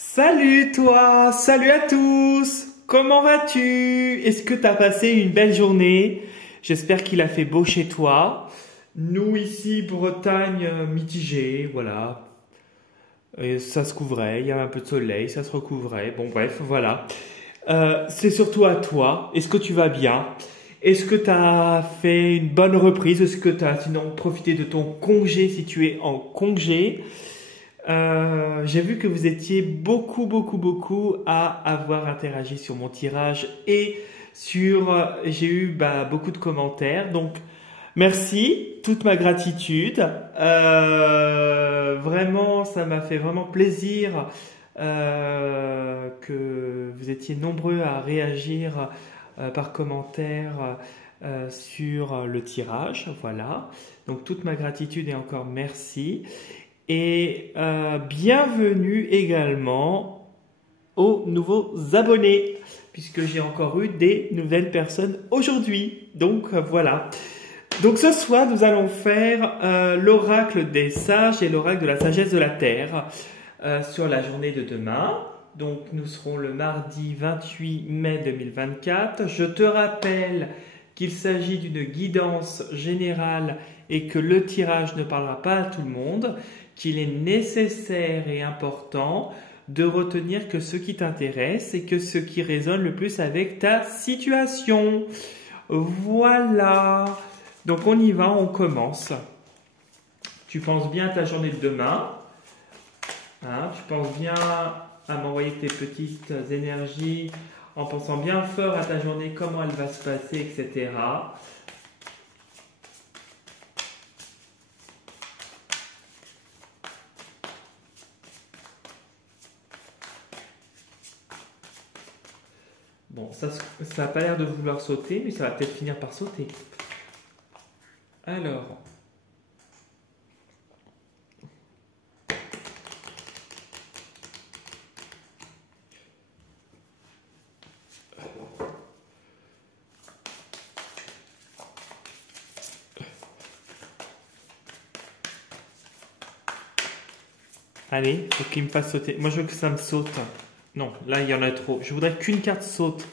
Salut toi, salut à tous. Comment vas-tu? Est-ce que tu as passé une belle journée? J'espère qu'il a fait beau chez toi. Nous ici, Bretagne, mitigé, voilà. Et ça se couvrait, il y avait un peu de soleil, ça se recouvrait. Bon bref, voilà. C'est surtout à toi. Est-ce que tu vas bien? Est-ce que tu as fait une bonne reprise? Est-ce que tu as sinon profité de ton congé si tu es en congé? J'ai vu que vous étiez beaucoup à avoir interagi sur mon tirage et j'ai eu beaucoup de commentaires. Donc, merci, toute ma gratitude. Vraiment, ça m'a fait vraiment plaisir que vous étiez nombreux à réagir par commentaire sur le tirage. Voilà. Donc, toute ma gratitude et encore merci. Et bienvenue également aux nouveaux abonnés, puisque j'ai encore eu des nouvelles personnes aujourd'hui. Donc voilà. Donc ce soir, nous allons faire l'oracle des sages et l'oracle de la sagesse de la terre sur la journée de demain. Donc nous serons le mardi 28 mai 2024. Je te rappelle qu'il s'agit d'une guidance générale et que le tirage ne parlera pas à tout le monde, qu'il est nécessaire et important de retenir que ce qui t'intéresse et que ce qui résonne le plus avec ta situation. Voilà. Donc on y va, on commence. Tu penses bien à ta journée de demain. Hein, tu penses bien à m'envoyer tes petites énergies en pensant bien fort à ta journée, comment elle va se passer, etc. Bon, ça n'a pas l'air de vouloir sauter, mais ça va peut-être finir par sauter. Alors. Allez, faut qu'il me fasse sauter. Moi, je veux que ça me saute. Non, là, il y en a trop. Je voudrais qu'une carte saute.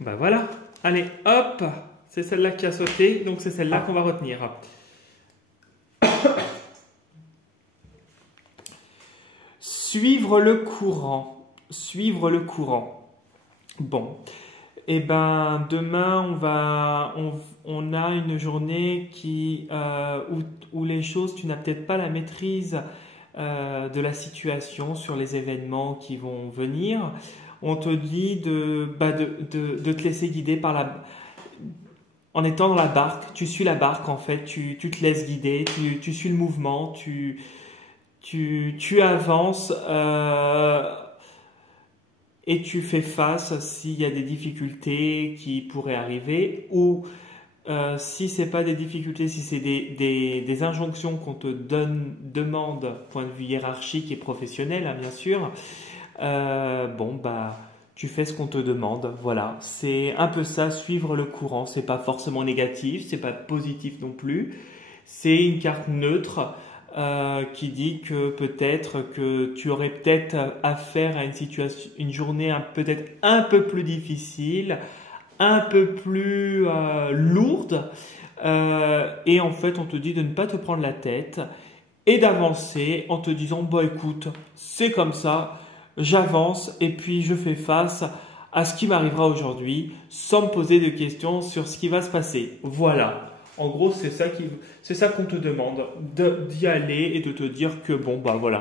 Bah voilà. Allez, hop. C'est celle-là qui a sauté. Donc, c'est celle-là qu'on va retenir. Suivre le courant. Suivre le courant. Bon. Eh ben, demain, on a une journée où les choses, tu n'as peut-être pas la maîtrise de la situation sur les événements qui vont venir. On te dit de te laisser guider en étant dans la barque. Tu suis la barque en fait, tu te laisses guider, tu suis le mouvement, tu avances et tu fais face s'il y a des difficultés qui pourraient arriver ou si ce n'est pas des difficultés, si c'est des injonctions qu'on te demande, point de vue hiérarchique et professionnel, hein, bien sûr, tu fais ce qu'on te demande. Voilà, c'est un peu ça, suivre le courant. C'est pas forcément négatif, c'est pas positif non plus. C'est une carte neutre qui dit que peut-être que tu aurais peut-être affaire à une journée peut-être un peu plus difficile, un peu plus lourde, et en fait on te dit de ne pas te prendre la tête et d'avancer en te disant bah écoute, c'est comme ça, j'avance et puis je fais face à ce qui m'arrivera aujourd'hui sans me poser de questions sur ce qui va se passer. Voilà. En gros, c'est ça qu'on te demande, d'y aller et de te dire que bon bah voilà,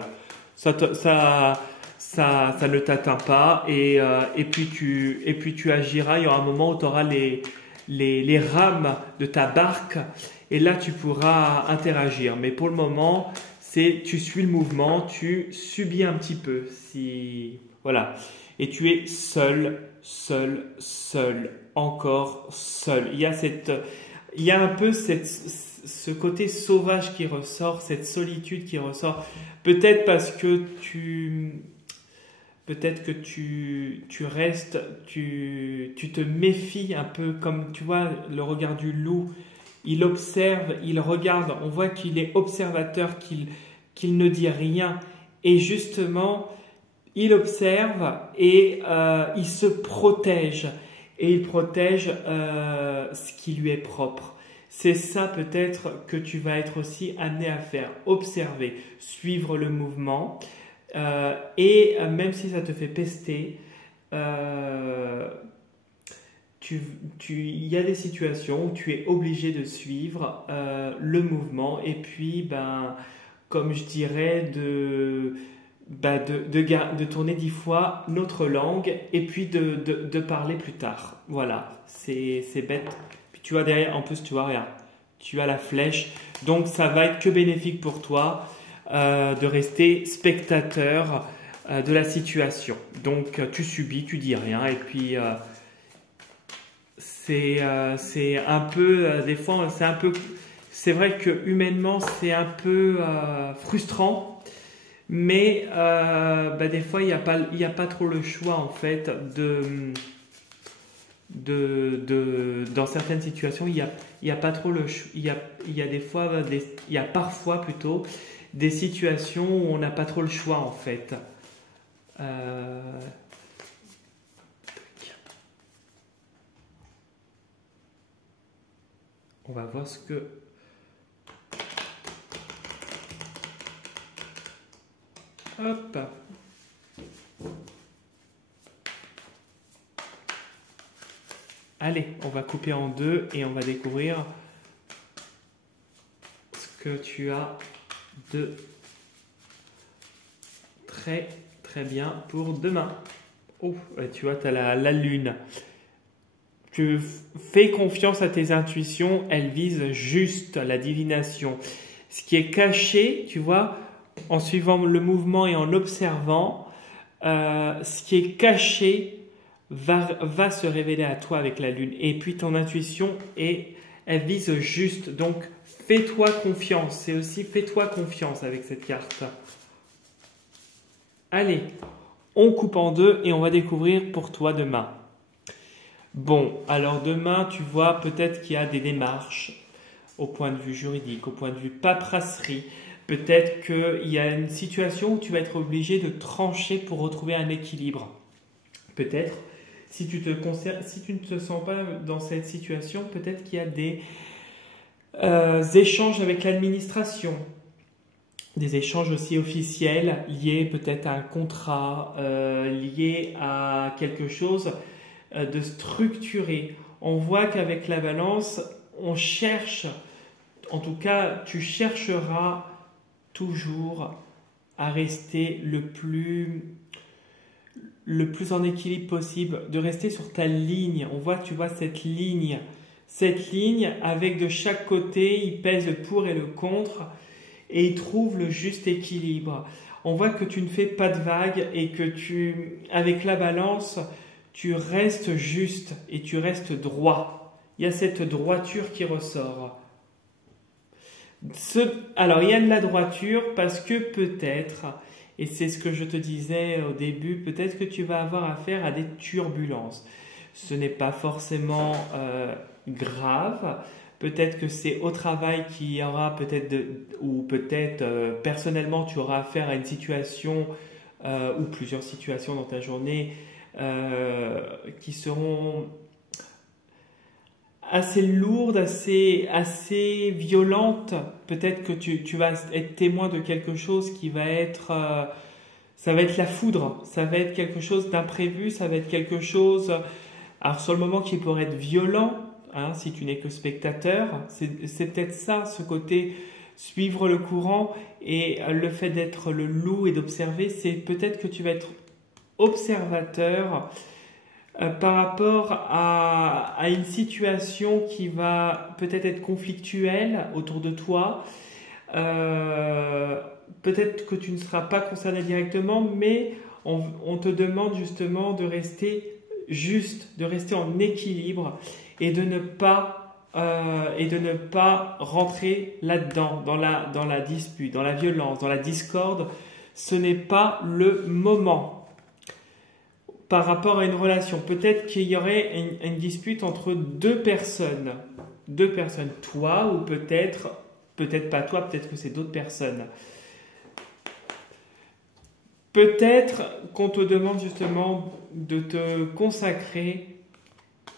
ça ne t'atteint pas et puis tu agiras. Il y aura un moment où tu auras les rames de ta barque et là tu pourras interagir. Mais pour le moment, tu suis le mouvement, tu subis un petit peu voilà, et tu es seul, encore seul. Il y a un peu ce côté sauvage qui ressort, cette solitude qui ressort. Peut-être parce que tu restes, tu te méfies un peu comme, tu vois, le regard du loup. Il observe, il regarde, on voit qu'il est observateur, qu'il ne dit rien. et justement, il observe et il se protège. Et il protège ce qui lui est propre. C'est ça peut-être que tu vas être aussi amené à faire. Observer, suivre le mouvement. Et même si ça te fait pester, il y a des situations où tu es obligé de suivre le mouvement. Et puis, comme je dirais, de tourner 10 fois notre langue et puis de parler plus tard. Voilà, c'est bête. Puis tu vois derrière, en plus tu vois, regarde, tu as la flèche. Donc ça va être que bénéfique pour toi de rester spectateur de la situation. Donc tu subis, tu dis rien et puis c'est un peu, des fois c'est vrai que humainement c'est un peu frustrant. Mais des fois, il n'y a pas trop le choix en fait dans certaines situations, il y a pas trop il y a des fois, il y a parfois plutôt des situations où on n'a pas trop le choix en fait. On va voir ce que... Hop. Allez, on va couper en deux et on va découvrir ce que tu as de très très bien pour demain. Oh, tu vois, tu as la lune. Tu fais confiance à tes intuitions, elles visent juste la divination. Ce qui est caché, tu vois, en suivant le mouvement et en observant, ce qui est caché va se révéler à toi avec la lune. Et puis ton intuition, elle vise juste. Donc fais-toi confiance. C'est aussi fais-toi confiance avec cette carte. Allez, on coupe en deux et on va découvrir pour toi demain. Bon, alors demain, tu vois peut-être qu'il y a des démarches au point de vue juridique, au point de vue paperasserie. Peut-être qu'il y a une situation où tu vas être obligé de trancher pour retrouver un équilibre. Peut-être, si tu ne te sens pas dans cette situation, peut-être qu'il y a des échanges avec l'administration, des échanges aussi officiels liés peut-être à un contrat, liés à quelque chose de structuré. On voit qu'avec la balance, on cherche, en tout cas, tu chercheras toujours à rester le plus en équilibre possible, de rester sur ta ligne. On voit, tu vois, cette ligne avec de chaque côté, il pèse le pour et le contre et il trouve le juste équilibre. On voit que tu ne fais pas de vagues et que avec la balance, tu restes juste et tu restes droit. Il y a cette droiture qui ressort. Alors, il y a de la droiture parce que peut-être, et c'est ce que je te disais au début, peut-être que tu vas avoir affaire à des turbulences. Ce n'est pas forcément grave. Peut-être que c'est au travail qu'il y aura ou peut-être personnellement tu auras affaire à une situation ou plusieurs situations dans ta journée qui seront assez lourde, assez violente. Peut-être que tu vas être témoin de quelque chose qui va être... ça va être la foudre, ça va être quelque chose d'imprévu, ça va être quelque chose... Alors sur le moment qui pourrait être violent, hein, si tu n'es que spectateur, c'est peut-être ça, ce côté suivre le courant et le fait d'être le loup et d'observer, c'est peut-être que tu vas être observateur par rapport à une situation qui va peut-être être conflictuelle autour de toi. Peut-être que tu ne seras pas concerné directement, mais on te demande justement de rester juste, de rester en équilibre et de ne pas rentrer là-dedans, dans la dispute, dans la violence, dans la discorde. Ce n'est pas le moment. Par rapport à une relation, peut-être qu'il y aurait une dispute entre deux personnes, toi ou peut-être pas toi, peut-être que c'est d'autres personnes. Peut-être qu'on te demande justement de te consacrer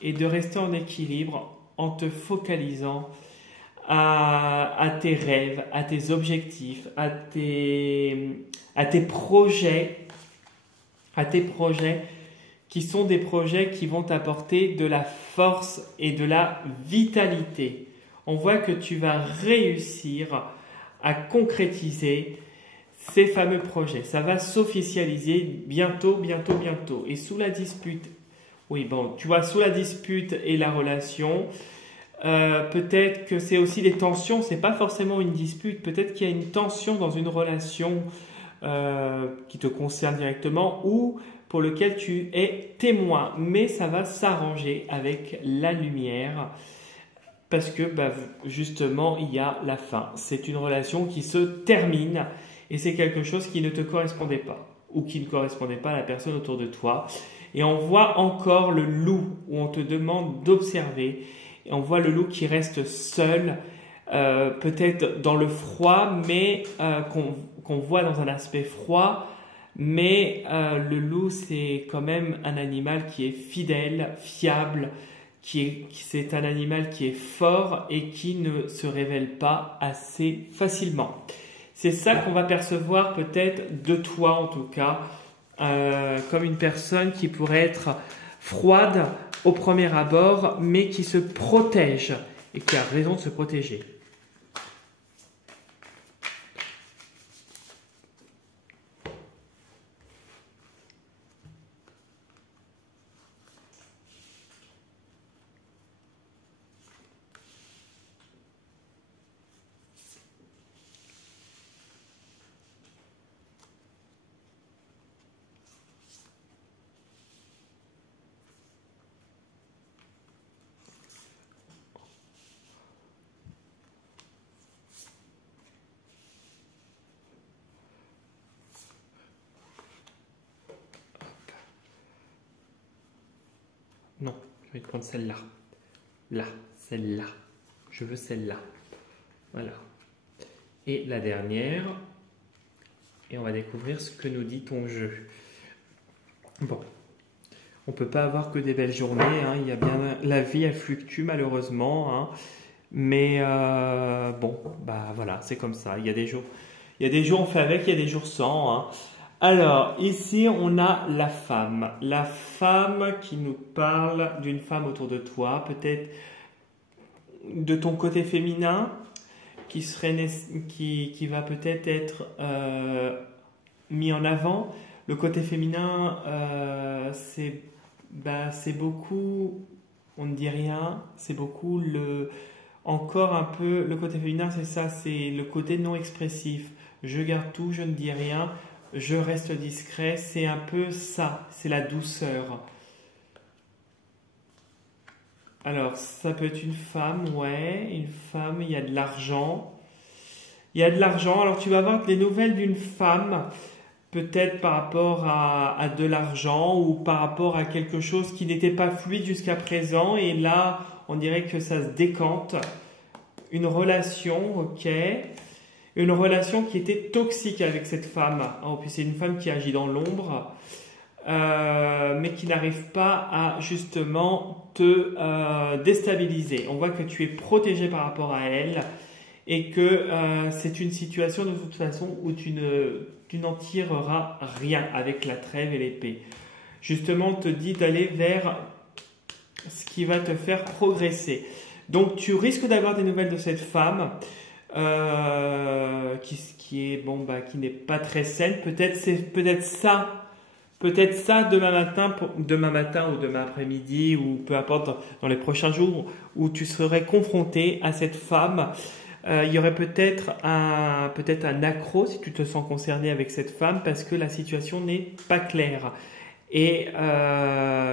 et de rester en équilibre en te focalisant à tes rêves, à tes objectifs, à tes projets, qui sont des projets qui vont t'apporter de la force et de la vitalité. On voit que tu vas réussir à concrétiser ces fameux projets. Ça va s'officialiser bientôt. Et sous la dispute, oui, bon, tu vois, sous la dispute et la relation, peut-être que c'est aussi des tensions, c'est pas forcément une dispute, peut-être qu'il y a une tension dans une relation qui te concerne directement ou pour lequel tu es témoin, mais ça va s'arranger avec la lumière parce que justement il y a la fin. C'est une relation qui se termine et c'est quelque chose qui ne te correspondait pas ou qui ne correspondait pas à la personne autour de toi. Et on voit encore le loup où on te demande d'observer et on voit le loup qui reste seul, peut-être dans le froid, mais qu'on voit dans un aspect froid. Mais le loup, c'est quand même un animal qui est fidèle, fiable, c'est un animal qui est fort et qui ne se révèle pas assez facilement. C'est ça qu'on va percevoir peut-être de toi en tout cas, comme une personne qui pourrait être froide au premier abord, mais qui se protège et qui a raison de se protéger. Non, je vais prendre celle-là. Là, celle-là. Je veux celle-là. Voilà. Et la dernière. Et on va découvrir ce que nous dit ton jeu. Bon. On ne peut pas avoir que des belles journées. Hein. Il y a bien, la vie, elle fluctue malheureusement. Hein. Mais bon, voilà, c'est comme ça. Il y a des jours on fait avec, il y a des jours sans. Hein. Alors, ici, on a la femme. La femme qui nous parle d'une femme autour de toi, peut-être de ton côté féminin, qui va peut-être être mis en avant. Le côté féminin, c'est beaucoup, on ne dit rien, c'est beaucoup encore un peu, le côté féminin, c'est ça, c'est le côté non expressif. Je garde tout, je ne dis rien. Je reste discret, c'est un peu ça, c'est la douceur. Alors, ça peut être une femme, ouais, une femme, il y a de l'argent. Il y a de l'argent, alors tu vas avoir des nouvelles d'une femme, peut-être par rapport à de l'argent ou par rapport à quelque chose qui n'était pas fluide jusqu'à présent, et là, on dirait que ça se décante. Une relation, ok. Une relation qui était toxique avec cette femme. Oh, puis c'est une femme qui agit dans l'ombre, mais qui n'arrive pas à justement te déstabiliser. On voit que tu es protégé par rapport à elle et que c'est une situation de toute façon où tu n'en tireras rien avec la trêve et l'épée. Justement, on te dit d'aller vers ce qui va te faire progresser. Donc, tu risques d'avoir des nouvelles de cette femme. Qui n'est pas très saine. Peut-être ça demain matin ou demain après-midi ou peu importe dans les prochains jours où tu serais confronté à cette femme. Il y aurait peut-être un accroc si tu te sens concerné avec cette femme parce que la situation n'est pas claire. Et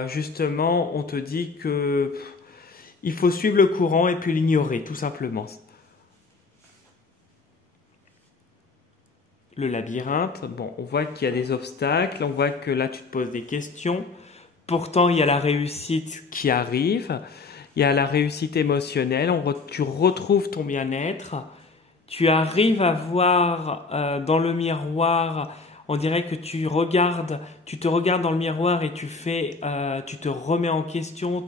justement, on te dit que il faut suivre le courant et puis l'ignorer, tout simplement. Le labyrinthe, bon, on voit qu'il y a des obstacles, on voit que là tu te poses des questions. Pourtant, il y a la réussite qui arrive, il y a la réussite émotionnelle, tu retrouves ton bien-être, tu arrives à voir dans le miroir, On dirait que tu te regardes dans le miroir et tu te remets en question.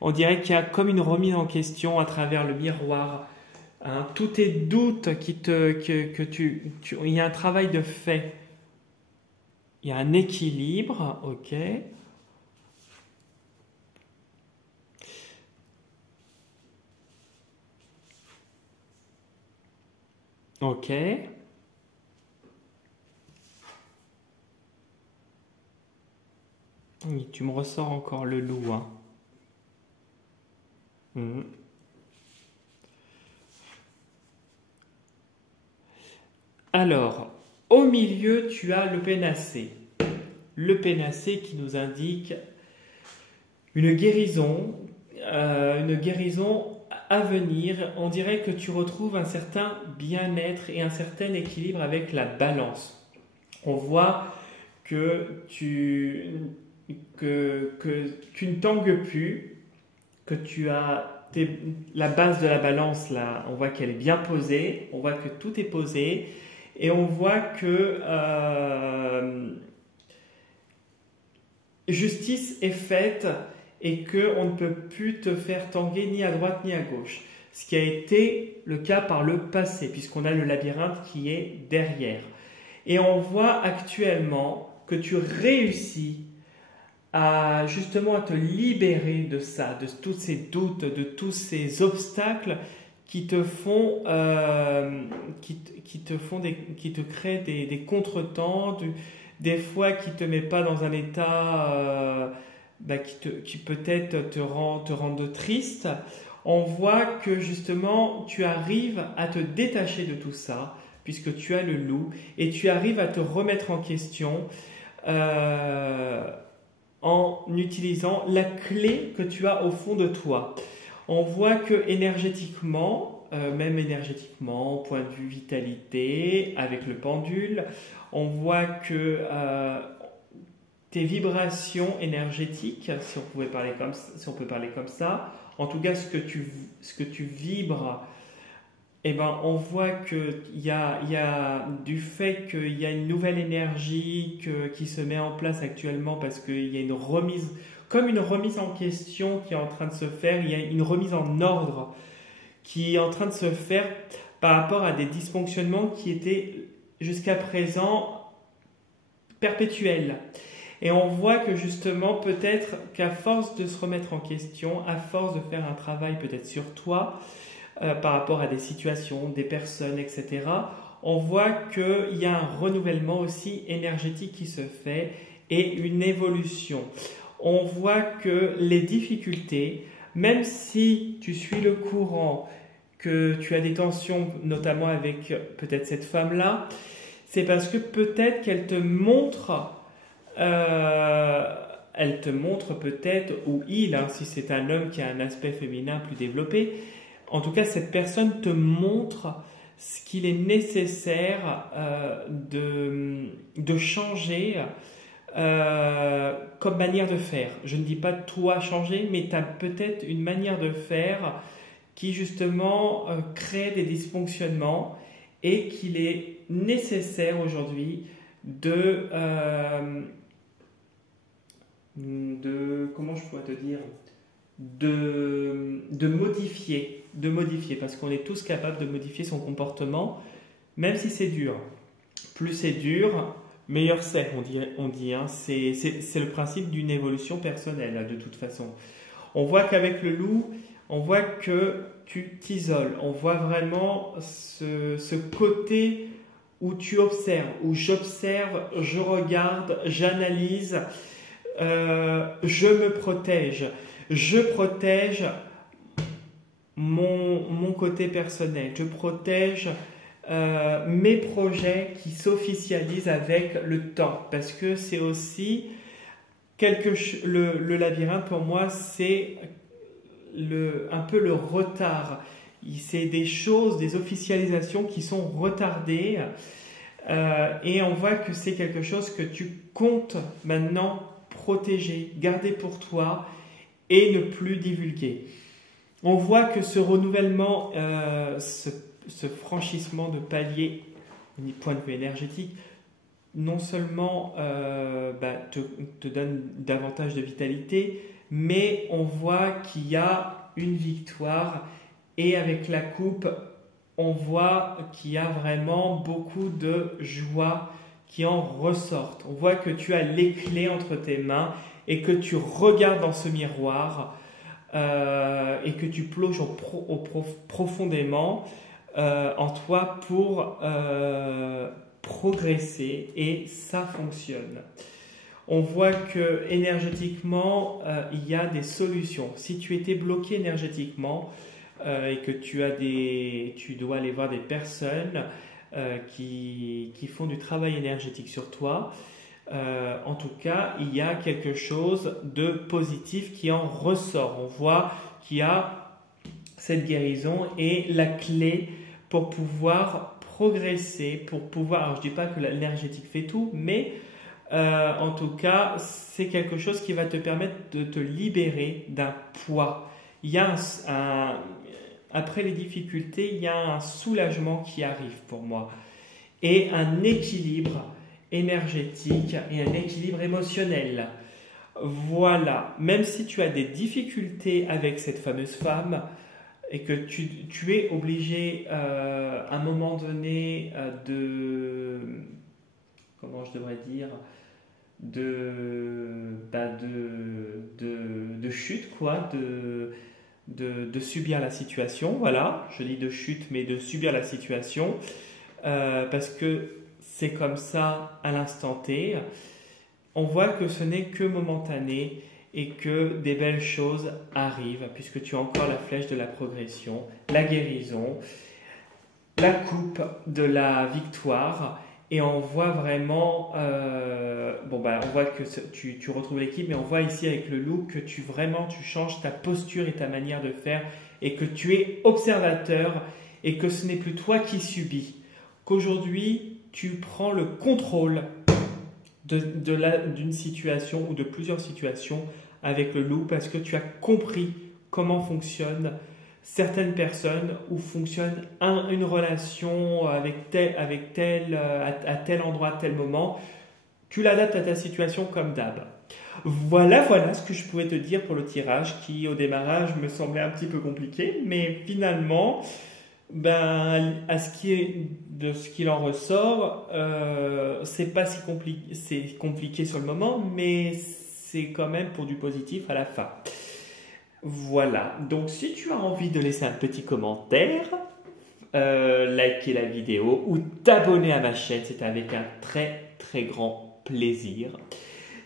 On dirait qu'il y a comme une remise en question à travers le miroir. Hein. Tous tes doutes il y a un travail de fait. Il y a un équilibre, ok. Ok. Oui, tu me ressors encore le loup, hein. Mhm. Alors, au milieu, tu as le pénacé. Le pénacé qui nous indique une guérison à venir. On dirait que tu retrouves un certain bien-être et un certain équilibre avec la balance. On voit que que tu ne tangues plus, que tu as la base de la balance là, on voit qu'elle est bien posée, on voit que tout est posé et on voit que justice est faite et qu'on ne peut plus te faire tanguer ni à droite ni à gauche. Ce qui a été le cas par le passé, puisqu'on a le labyrinthe qui est derrière. Et on voit actuellement que tu réussis justement à te libérer de ça, de tous ces doutes, de tous ces obstacles qui te créent des contretemps, des fois qui te met pas dans un état qui peut-être te rendre triste. On voit que justement tu arrives à te détacher de tout ça puisque tu as le loup et tu arrives à te remettre en question en utilisant la clé que tu as au fond de toi. On voit que énergétiquement, même énergétiquement, point de vue vitalité, avec le pendule, on voit que tes vibrations énergétiques, si on peut parler comme ça, en tout cas ce que tu vibres, eh ben, on voit qu'il y a du fait qu'il y a une nouvelle énergie qui se met en place actuellement parce qu'il y a une remise en question qui est en train de se faire, il y a une remise en ordre qui est en train de se faire par rapport à des dysfonctionnements qui étaient jusqu'à présent perpétuels. Et on voit que justement, peut-être qu'à force de se remettre en question, à force de faire un travail peut-être sur toi, par rapport à des situations, des personnes, etc., on voit qu'il y a un renouvellement aussi énergétique qui se fait et une évolution. On voit que les difficultés, même si tu suis le courant, que tu as des tensions, notamment avec peut-être cette femme-là, c'est parce que peut-être qu'elle te montre peut-être, ou il, hein, si c'est un homme qui a un aspect féminin plus développé, en tout cas cette personne te montre ce qu'il est nécessaire de changer comme manière de faire. Je ne dis pas toi changer, mais tu as peut-être une manière de faire qui justement crée des dysfonctionnements et qu'il est nécessaire aujourd'hui de comment je pourrais te dire, de modifier, parce qu'on est tous capables de modifier son comportement, même si c'est dur. Plus c'est dur, meilleur c'est, on dit hein. C'est le principe d'une évolution personnelle, de toute façon. On voit qu'avec le loup, on voit que tu t'isoles, on voit vraiment ce côté où tu observes, où j'observe, je regarde, j'analyse, je me protège. Je protège mon côté personnel. Je protège mes projets qui s'officialisent avec le temps. Parce que c'est aussi le labyrinthe pour moi, c'est un peu le retard. C'est des choses, des officialisations qui sont retardées. Et on voit que c'est quelque chose que tu comptes maintenant protéger, garder pour toi et ne plus divulguer. On voit que ce renouvellement, ce franchissement de palier, du point de vue énergétique, non seulement te donne davantage de vitalité, mais on voit qu'il y a une victoire et avec la coupe, on voit qu'il y a vraiment beaucoup de joie qui en ressortent. On voit que tu as les clés entre tes mains et que tu regardes dans ce miroir et que tu plonges profondément en toi pour progresser et ça fonctionne. On voit que énergétiquement, il y a des solutions. Si tu étais bloqué énergétiquement et que tu dois aller voir des personnes qui font du travail énergétique sur toi, en tout cas, il y a quelque chose de positif qui en ressort. On voit qu'il y a cette guérison et la clé pour pouvoir progresser, pour pouvoir, alors je ne dis pas que l'énergétique fait tout, mais en tout cas, c'est quelque chose qui va te permettre de te libérer d'un poids. Il y a après les difficultés, il y a un soulagement qui arrive pour moi et un équilibre énergétique et un équilibre émotionnel. Voilà, même si tu as des difficultés avec cette fameuse femme et que tu es obligé à un moment donné comment je devrais dire, de chute, quoi, de subir la situation, voilà, je dis de chute, mais de subir la situation, parce que c'est comme ça à l'instant T. On voit que ce n'est que momentané et que des belles choses arrivent, puisque tu as encore la flèche de la progression, la guérison, la coupe de la victoire. Et on voit vraiment, on voit que tu retrouves l'équipe, mais on voit ici avec le look que tu changes ta posture et ta manière de faire et que tu es observateur et que ce n'est plus toi qui subis. Qu'aujourd'hui, tu prends le contrôle d'une situation ou de plusieurs situations avec le loup parce que tu as compris comment fonctionne certaines personnes où fonctionne une relation avec tel à tel endroit, à tel moment. Tu l'adaptes à ta situation comme d'hab. Voilà ce que je pouvais te dire pour le tirage qui au démarrage me semblait un petit peu compliqué, mais finalement, à ce qu'il en ressort, c'est pas si compliqué, c'est compliqué sur le moment, mais c'est quand même pour du positif à la fin. Voilà, donc si tu as envie de laisser un petit commentaire, liker la vidéo ou t'abonner à ma chaîne, c'est avec un très très grand plaisir.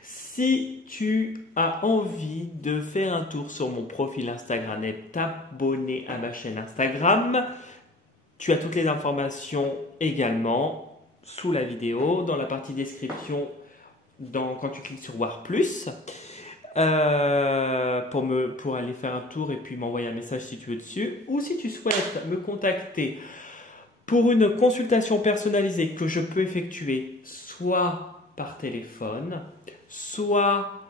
Si tu as envie de faire un tour sur mon profil Instagram et t'abonner à ma chaîne Instagram, tu as toutes les informations également sous la vidéo, dans la partie description, quand tu cliques sur Voir Plus. Pour aller faire un tour et puis m'envoyer un message si tu veux dessus, ou si tu souhaites me contacter pour une consultation personnalisée que je peux effectuer soit par téléphone, soit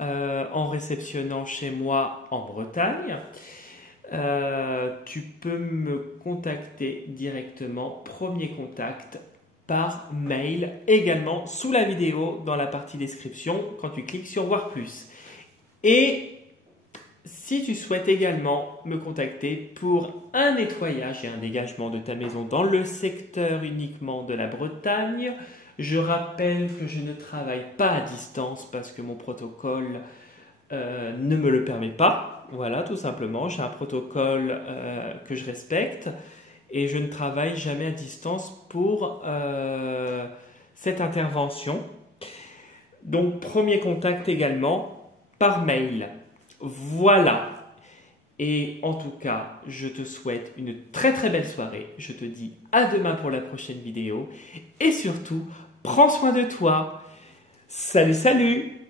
en réceptionnant chez moi en Bretagne, tu peux me contacter directement, premier contact par mail, également sous la vidéo dans la partie description quand tu cliques sur Voir Plus. Et si tu souhaites également me contacter pour un nettoyage et un dégagement de ta maison dans le secteur uniquement de la Bretagne, je rappelle que je ne travaille pas à distance parce que mon protocole ne me le permet pas. Voilà, tout simplement, j'ai un protocole que je respecte et je ne travaille jamais à distance pour cette intervention. Donc, premier contact également par mail. Voilà. Et en tout cas, je te souhaite une très très belle soirée. Je te dis à demain pour la prochaine vidéo. Et surtout, prends soin de toi. Salut, salut!